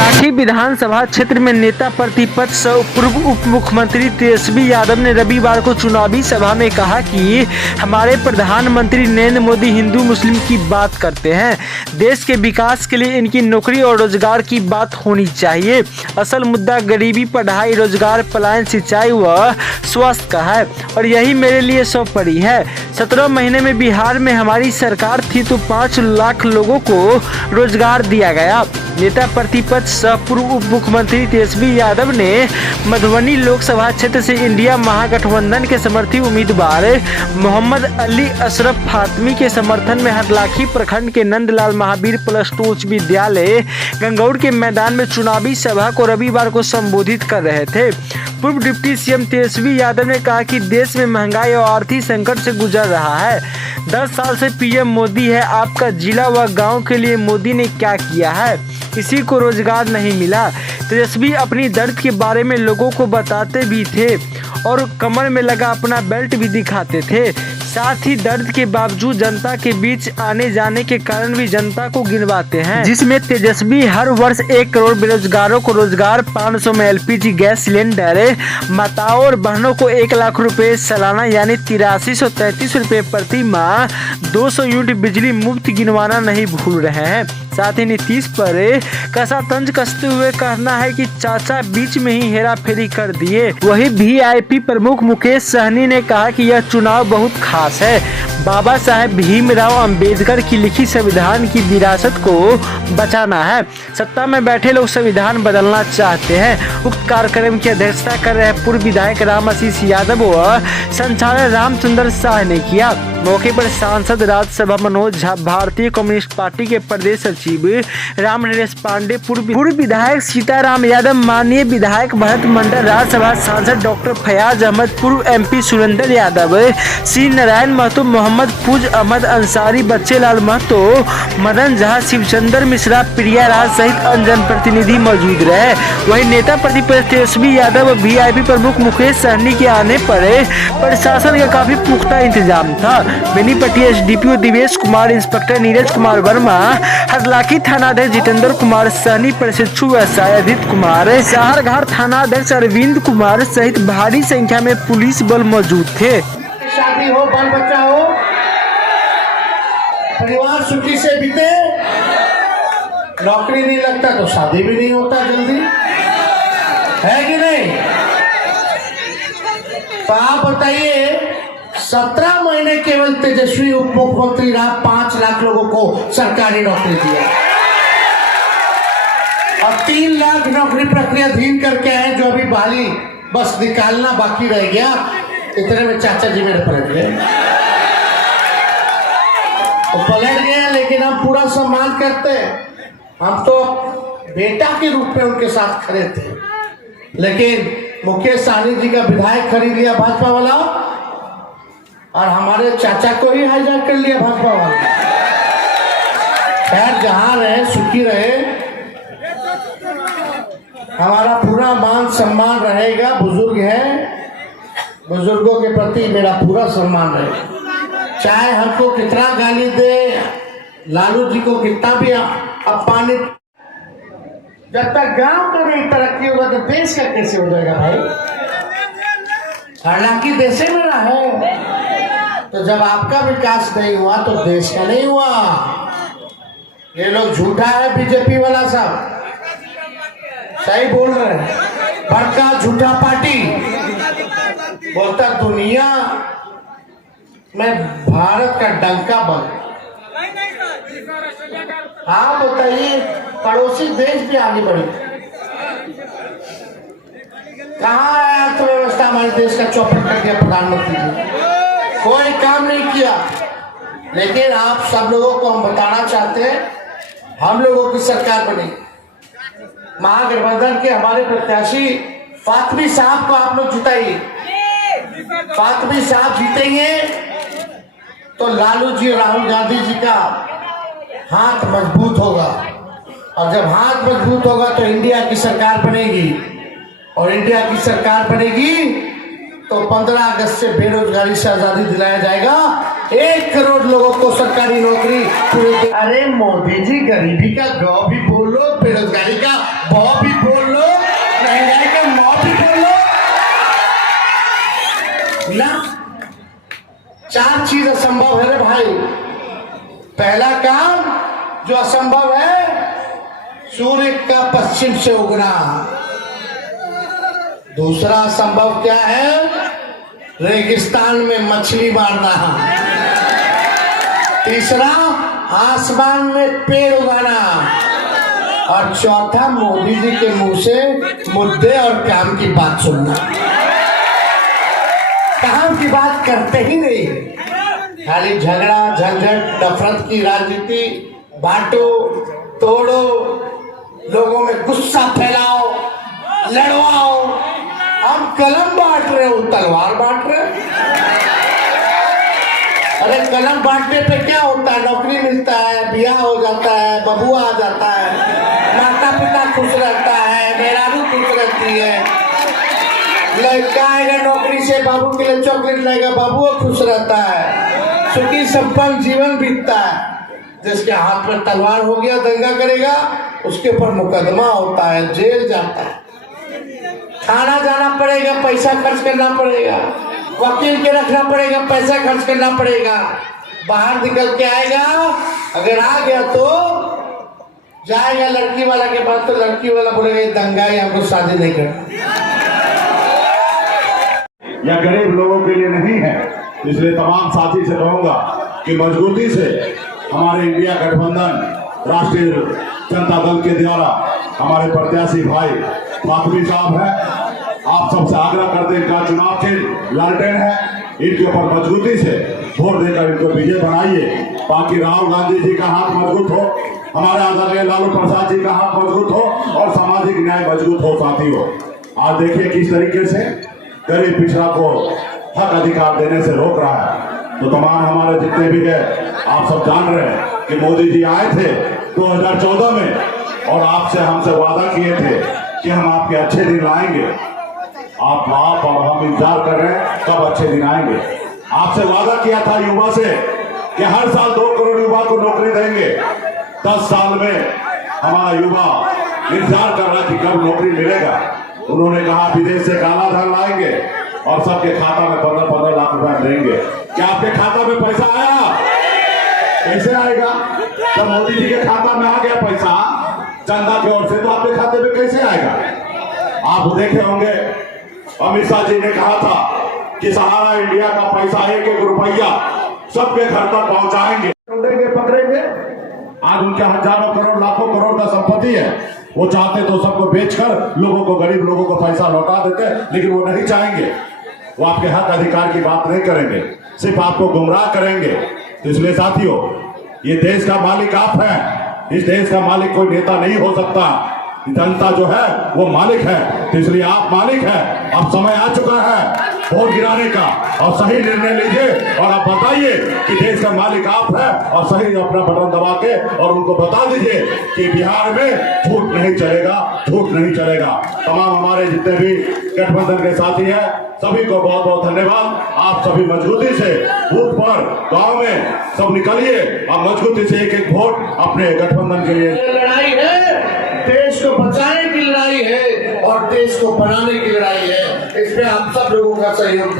हरलाखी विधानसभा क्षेत्र में नेता प्रतिपक्ष सह पूर्व उप मुख्यमंत्री तेजस्वी यादव ने रविवार को चुनावी सभा में कहा कि हमारे प्रधानमंत्री नरेंद्र मोदी हिंदू मुस्लिम की बात करते हैं। देश के विकास के लिए इनकी नौकरी और रोजगार की बात होनी चाहिए। असल मुद्दा गरीबी, पढ़ाई, रोजगार, पलायन, सिंचाई व स्वास्थ्य का है और यही मेरे लिए सर्वोपरि है। 17 महीने में बिहार में हमारी सरकार थी तो 5 लाख लोगों को रोजगार दिया गया। नेता प्रतिपक्ष सह पूर्व उप मुख्यमंत्री तेजस्वी यादव ने मधुबनी लोकसभा क्षेत्र से इंडिया महागठबंधन के समर्थी उम्मीदवार मोहम्मद अली अशरफ फातमी के समर्थन में हरलाखी प्रखंड के नंदलाल महावीर प्लस 2 उच्च विद्यालय गंगौर के मैदान में चुनावी सभा को रविवार को संबोधित कर रहे थे। पूर्व डिप्टी सीएम तेजस्वी यादव ने कहा कि देश में महंगाई और आर्थिक संकट से गुजर रहा है। 10 साल से पीएम मोदी है। आपका जिला व गांव के लिए मोदी ने क्या किया है? किसी को रोजगार नहीं मिला। तेजस्वी अपनी दर्द के बारे में लोगों को बताते भी थे और कमर में लगा अपना बेल्ट भी दिखाते थे। साथ ही दर्द के बावजूद जनता के बीच आने जाने के कारण भी जनता को गिनवाते हैं, जिसमें तेजस्वी हर वर्ष 1 करोड़ बेरोजगारों को रोजगार, 500 में LPG गैस सिलेंडर, माताओं और बहनों को 1 लाख रुपए सालाना यानी 8333 रुपए प्रति माह, 200 यूनिट बिजली मुफ्त गिनवाना नहीं भूल रहे हैं। साथ ही नीतीश पर कसा तंज कसते हुए कहना है कि चाचा बीच में ही हेरा फेरी कर दिए। वही VIP प्रमुख मुकेश सहनी ने कहा कि यह चुनाव बहुत खास है। बाबा साहेब भीमराव अंबेडकर की लिखी संविधान की विरासत को बचाना है। सत्ता में बैठे लोग संविधान बदलना चाहते हैं। उक्त कार्यक्रम की अध्यक्षता कर रहे पूर्व विधायक राम आशीष यादव व संचालक रामचंद्र शाह ने किया। मौके पर सांसद राज्यसभा मनोज झा, भारतीय कम्युनिस्ट पार्टी के प्रदेश सचिव राम नरेश पांडे, पूर्व विधायक सीताराम यादव, माननीय विधायक भरत मंडल, राज्यसभा सांसद डॉक्टर फयाज अहमद, पूर्व MP सुरेंद्र यादव, श्री नारायण महतो, मोहम्मद फूज अहमद अंसारी, बच्चेलाल महतो, मदन झा, शिवचंद्र मिश्रा, प्रिया राज सहित अन्य जनप्रतिनिधि मौजूद रहे। वहीं नेता प्रतिपक्ष तेजस्वी यादव व VIP प्रमुख मुकेश सहनी के आने पर प्रशासन का काफी पुख्ता इंतजाम था। बेनीपट्टी SDPO दिवेश कुमार, इंस्पेक्टर नीरज कुमार वर्मा, हरलाखी थानाध्यक्ष जितेंद्र कुमार सहनी, प्रशिक्षु व्यवसाय अदित कुमार, साहरघाट थानाध्यक्ष अरविंद कुमार सहित भारी संख्या में पुलिस बल मौजूद थे। शादी हो, बाल बच्चा हो, परिवार सुखी से बीते, नौकरी नहीं लगता तो शादी भी नहीं होता जल्दी, है कि नहीं? तो आप बताइए, 17 महीने केवल तेजस्वी उप मुख्यमंत्री रहा, 5 लाख लोगों को सरकारी नौकरी दिया और 3 लाख नौकरी प्रक्रियाधीन करके आए, जो अभी बहाली बस निकालना बाकी रह गया। इतने में चाचा जी मेरे पलट गए, तो पलट गए, लेकिन हम पूरा सम्मान करते हैं। हम तो बेटा के रूप में उनके साथ खड़े थे, लेकिन मुकेश सहनी जी का विधायक खरीद लिया भाजपा वाला और हमारे चाचा को ही हाईजैक कर लिया भाजपा वाला। खैर, जहां रहे सुखी रहे, हमारा पूरा मान सम्मान रहेगा। बुजुर्ग है, बुजुर्गों के प्रति मेरा पूरा सम्मान रहेगा। चाहे हमको कितना गाली दे, लालू जी को कितना भी अपमानित, जब तक गांव का नहीं तरक्की होगा तो देश का कैसे हो जाएगा भाई? हालांकि देश में ना है, तो जब आपका विकास नहीं हुआ तो देश का नहीं हुआ। ये लोग झूठा है, बीजेपी वाला सब सही बोल रहे हैं। बड़का झूठा पार्टी बोलता दुनिया में भारत का डंका बन। हाँ बताइए, पड़ोसी देश भी आगे बढ़े। कहाँ है अर्थव्यवस्था? हमारे देश का चौपट कर दिया प्रधानमंत्री जी, कोई काम नहीं किया। लेकिन आप सब लोगों को हम बताना चाहते हैं, हम लोगों की सरकार बनी, महागठबंधन के हमारे प्रत्याशी फातमी साहब को आप लोग जिताइए। फातमी साहब जीतेंगे तो लालू जी, राहुल गांधी जी का हाथ मजबूत होगा, और जब हाथ मजबूत होगा तो इंडिया की सरकार बनेगी, और इंडिया की सरकार बनेगी तो 15 अगस्त से बेरोजगारी से आजादी दिलाया जाएगा। 1 करोड़ लोगों को सरकारी नौकरी पूरे। अरे मोदी जी गरीबी का गौ भी बोल बोल लो, बेरोजगारी का भाव भी बोल लो, महंगाई का भाव भी बोल लो ना। 4 चीज असंभव है रे भाई। पहला काम जो असंभव है, सूर्य का पश्चिम से उगना। दूसरा असंभव क्या है? रेगिस्तान में मछली मारना। तीसरा आसमान में पेड़ उगाना। और चौथा मोदी जी के मुंह से मुद्दे और काम की बात सुनना। काम की बात करते ही नहीं, खाली झगड़ा झंझट नफरत की राजनीति, बांटो तोड़ो, लोगों में गुस्सा फैलाओ, लड़वाओ। हम कलम बांट रहे हो, तलवार बांट रहे हो। अरे कलम बांटने पे क्या होता है? नौकरी मिलता है, ब्याह हो जाता है, बबुआ आ जाता है, माता पिता खुश रहता है, मेहरारू खुश रहती है, लड़का आएगा नौकरी से, बाबू के लिए चॉकलेट लाएगा, बाबुआ खुश रहता है, सुखी संपन्न जीवन बीतता है। जिसके हाथ में तलवार हो गया, दंगा करेगा, उसके ऊपर मुकदमा होता है, जेल जाता है, थाना जाना पड़ेगा, पैसा खर्च करना पड़ेगा, वकील के रखना पड़ेगा, पैसा खर्च करना पड़ेगा। बाहर निकल के आएगा, अगर आ गया तो जाएगा लड़की वाला के पास, तो लड़की वाला बोलेगा ये दंगा है, हमको शादी नहीं करना। या गरीब लोगों के लिए नहीं है। इसलिए तमाम साथी से कहूंगा कि मजबूती से हमारे इंडिया गठबंधन राष्ट्रीय जनता दल के द्वारा हमारे प्रत्याशी भाई फातमी साहब हैं, आप सबसे आग्रह करते हैं, इनका चुनाव चिन्ह लालटेन है, इनके ऊपर मजबूती से वोट देकर इनको विजय बनाइए, ताकि राहुल गांधी जी का हाथ मजबूत हो, हमारे आदरणीय लालू प्रसाद जी का हाथ मजबूत हो और सामाजिक न्याय मजबूत हो। साथियों, आज देखिए किस तरीके से गरीब पिछड़ा को हक अधिकार देने से रोक रहा है। तो तमाम हमारे जितने भी है, आप सब जान रहे हैं कि मोदी जी आए थे 2014 में और आपसे हमसे वादा किए थे कि हम आपके अच्छे दिन लाएंगे। आप और हम इंतजार कर रहे हैं कब अच्छे दिन आएंगे। आपसे वादा किया था युवा से कि हर साल 2 करोड़ युवा को नौकरी देंगे। 10 साल में हमारा युवा इंतजार कर रहा है कि कब नौकरी मिलेगा। उन्होंने कहा विदेश से काला धन लाएंगे और सबके खाता में 15-15 लाख रुपए देंगे। क्या आपके खाता में पैसा आया? कैसे आएगा? जब मोदी जी के खाता में आ गया पैसा चंदा की ओर से, तो आपके खाते में कैसे आएगा? आप देखे होंगे अमित शाह जी ने कहा था कि सहारा इंडिया का पैसा 1-1 रुपया सबके घर तक पहुंचाएंगे, पकड़ेंगे। आज उनके हजारों करोड़ लाखों करोड़ का संपत्ति है, वो चाहते तो सबको बेचकर लोगों को, गरीब लोगों को पैसा लौटा देते, लेकिन वो नहीं चाहेंगे। वो आपके हक अधिकार की बात नहीं करेंगे, सिर्फ आपको गुमराह करेंगे। तो इसलिए साथियों, ये देश का मालिक आप हैं, इस देश का मालिक कोई नेता नहीं हो सकता। जनता जो है वो मालिक है, तो इसलिए आप मालिक हैं। अब समय आ चुका है वोट गिराने का, और सही निर्णय लीजिए और आप बताइए कि देश का मालिक आप है, और सही अपना बटन दबा के और उनको बता दीजिए कि बिहार में झूठ नहीं चलेगा, झूठ नहीं चलेगा। तमाम हमारे जितने भी गठबंधन के साथी हैं, सभी को बहुत बहुत धन्यवाद। आप सभी मजबूती से बूथ पर, गांव में सब निकलिए और मजबूती से 1-1 वोट अपने गठबंधन के लिए। लड़ाई है, देश को बचाने की लड़ाई है और देश को बनाने की लड़ाई है। इसमें आप सब लोगों का सहयोग